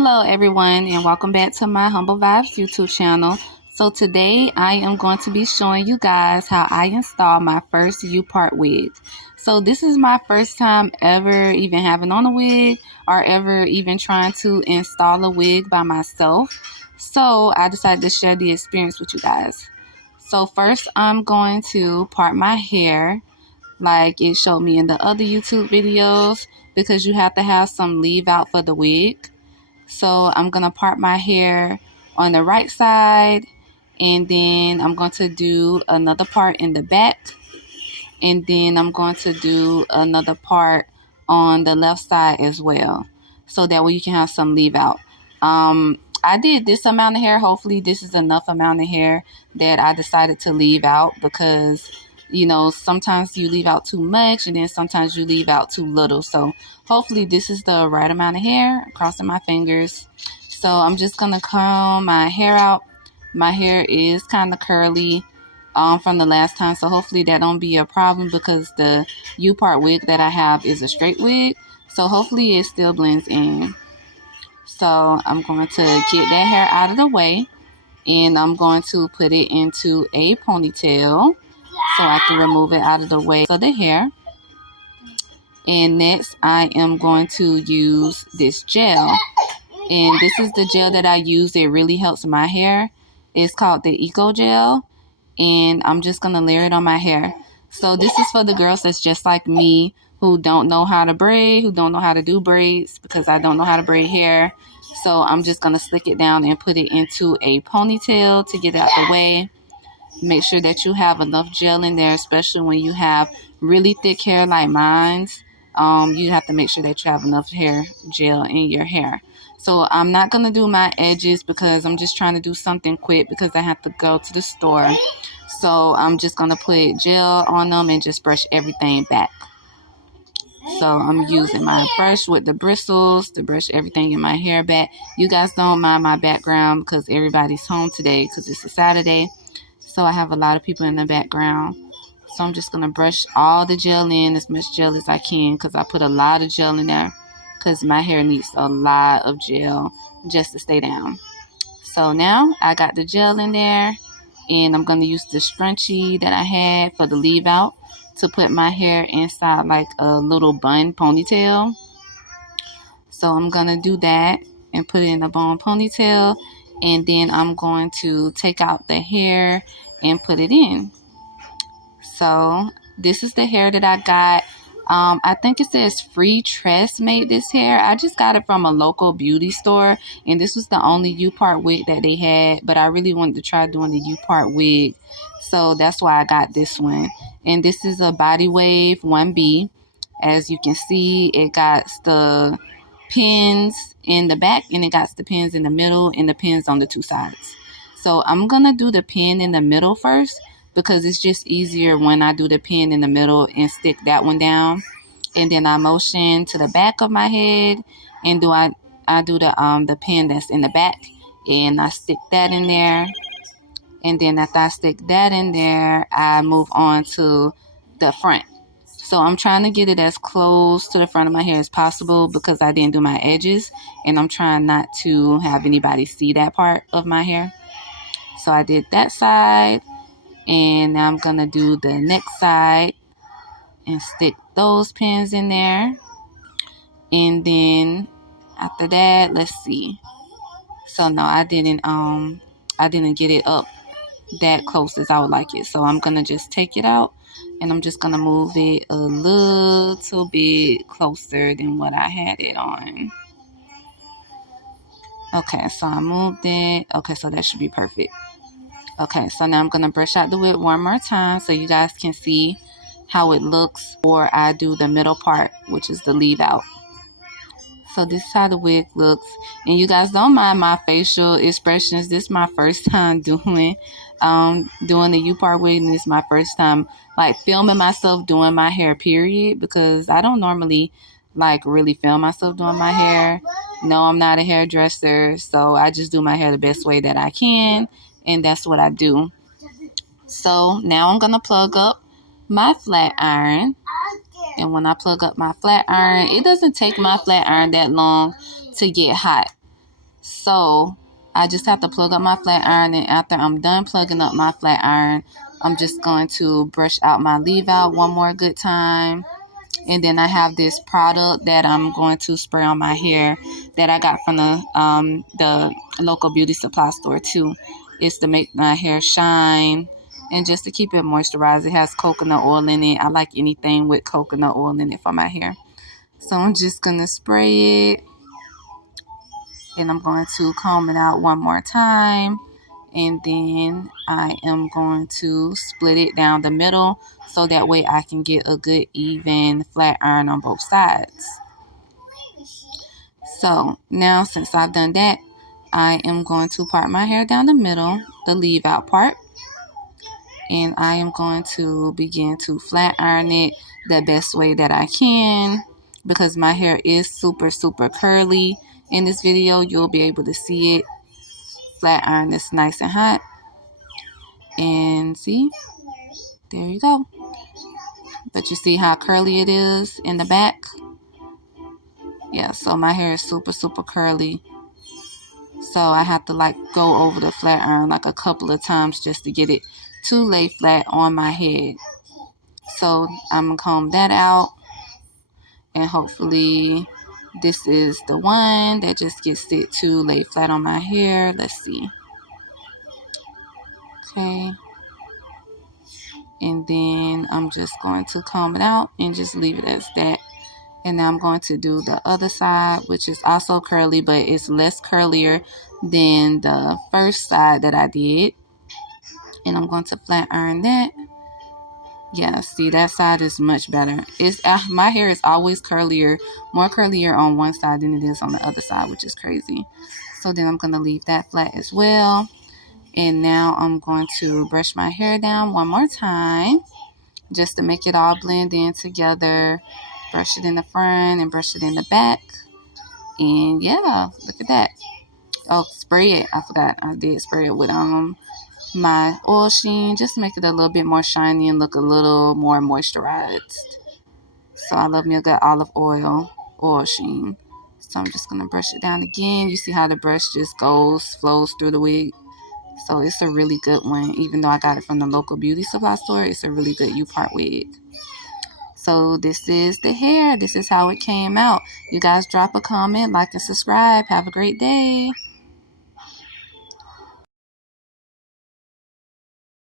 Hello everyone and welcome back to my Humble Vibes YouTube channel. So today I am going to be showing you guys how I installed my first Upart wig. So this is my first time ever even having on a wig or ever even trying to install a wig by myself. So I decided to share the experience with you guys. So first I'm going to part my hair like it showed me in the other YouTube videos because you have to have some leave out for the wig. So I'm going to part my hair on the right side, and then I'm going to do another part in the back, and then I'm going to do another part on the left side as well, so that way you can have some leave out. I did this amount of hair. Hopefully this is enough amount of hair that I decided to leave out because, you know, sometimes you leave out too much and then sometimes you leave out too little. So hopefully this is the right amount of hair. Crossing my fingers. So I'm just going to comb my hair out. My hair is kind of curly from the last time. So hopefully that don't be a problem because the Upart wig that I have is a straight wig. So hopefully it still blends in. So I'm going to get that hair out of the way, and I'm going to put it into a ponytail so I can remove it out of the way of the hair. And next I am going to use this gel, and this is the gel that I use. It really helps my hair. It's called the Eco Gel, and I'm just going to layer it on my hair. So this is for the girls that's just like me, who don't know how to braid, who don't know how to do braids, because I don't know how to braid hair. So I'm just going to slick it down and put it into a ponytail to get it out the way. Make sure that you have enough gel in there, especially when you have really thick hair like mine's. You have to make sure that you have enough hair gel in your hair. So I'm not going to do my edges because I'm just trying to do something quick because I have to go to the store. So I'm just going to put gel on them and just brush everything back. So I'm using my brush with the bristles to brush everything in my hair back. You guys don't mind my background because everybody's home today because it's a Saturday. So I have a lot of people in the background. So I'm just going to brush all the gel in, as much gel as I can, because I put a lot of gel in there because my hair needs a lot of gel just to stay down. So now I got the gel in there, and I'm going to use the scrunchie that I had for the leave out to put my hair inside like a little bun ponytail. So I'm going to do that and put it in a bun ponytail, and then I'm going to take out the hair and put it in. So this is the hair that I got. I think it says Free Tress made this hair. I just got it from a local beauty store, and this was the only Upart wig that they had, but I really wanted to try doing the Upart wig, so that's why I got this one. And this is a Body Wave 1B. As you can see, it got the pins in the back, and it got the pins in the middle, and the pins on the two sides. So I'm gonna do the pin in the middle first, because it's just easier when I do the pin in the middle and stick that one down. And then I motion to the back of my head and I do the pin that's in the back, and I stick that in there. And then after I stick that in there, I move on to the front. So I'm trying to get it as close to the front of my hair as possible because I didn't do my edges, and I'm trying not to have anybody see that part of my hair. So I did that side. And now I'm going to do the next side and stick those pins in there. And then after that, let's see. So no, I didn't get it up that close as I would like it. So I'm going to just take it out, and I'm just going to move it a little bit closer than what I had it on. Okay, so I moved it. Okay, so that should be perfect. Okay, so now I'm going to brush out the wig one more time so you guys can see how it looks before I do the middle part, which is the leave out. So this is how the wig looks. And you guys don't mind my facial expressions. This is my first time doing the Upart wig, and this is my first time like filming myself doing my hair, period, because I don't normally like really film myself doing my hair. No, I'm not a hairdresser, so I just do my hair the best way that I can. And that's what I do. So now I'm going to plug up my flat iron. And when I plug up my flat iron, it doesn't take my flat iron that long to get hot. So I just have to plug up my flat iron, and after I'm done plugging up my flat iron, I'm just going to brush out my leave out one more good time. And then I have this product that I'm going to spray on my hair that I got from the local beauty supply store too. It's to make my hair shine and just to keep it moisturized. It has coconut oil in it. I like anything with coconut oil in it for my hair. So I'm just going to spray it, and I'm going to comb it out one more time. And then I am going to split it down the middle so that way I can get a good even flat iron on both sides. So now since I've done that, I am going to part my hair down the middle, the leave out part. And I am going to begin to flat iron it the best way that I can, because my hair is super, super curly. In this video, you'll be able to see it. Flat iron is nice and hot. And see, there you go. But you see how curly it is in the back? Yeah, so my hair is super, super curly. So I have to like go over the flat iron like a couple of times just to get it to lay flat on my head. So I'm going to comb that out. And hopefully this is the one that just gets it to lay flat on my hair. Let's see. Okay. And then I'm just going to comb it out and just leave it as that. And now I'm going to do the other side, which is also curly, but it's less curlier than the first side that I did. And I'm going to flat iron that. Yeah, see, that side is much better. My hair is always more curlier on one side than it is on the other side, which is crazy. So then I'm going to leave that flat as well. And now I'm going to brush my hair down one more time just to make it all blend in together. Brush it in the front and brush it in the back. And yeah, look at that. Oh, spray it. I forgot. I did spray it with my oil sheen. Just to make it a little bit more shiny and look a little more moisturized. So I love me a good olive oil sheen. So I'm just going to brush it down again. You see how the brush just flows through the wig. So it's a really good one. Even though I got it from the local beauty supply store, it's a really good Upart wig. So this is the hair. This is how it came out. You guys drop a comment, like, and subscribe. Have a great day.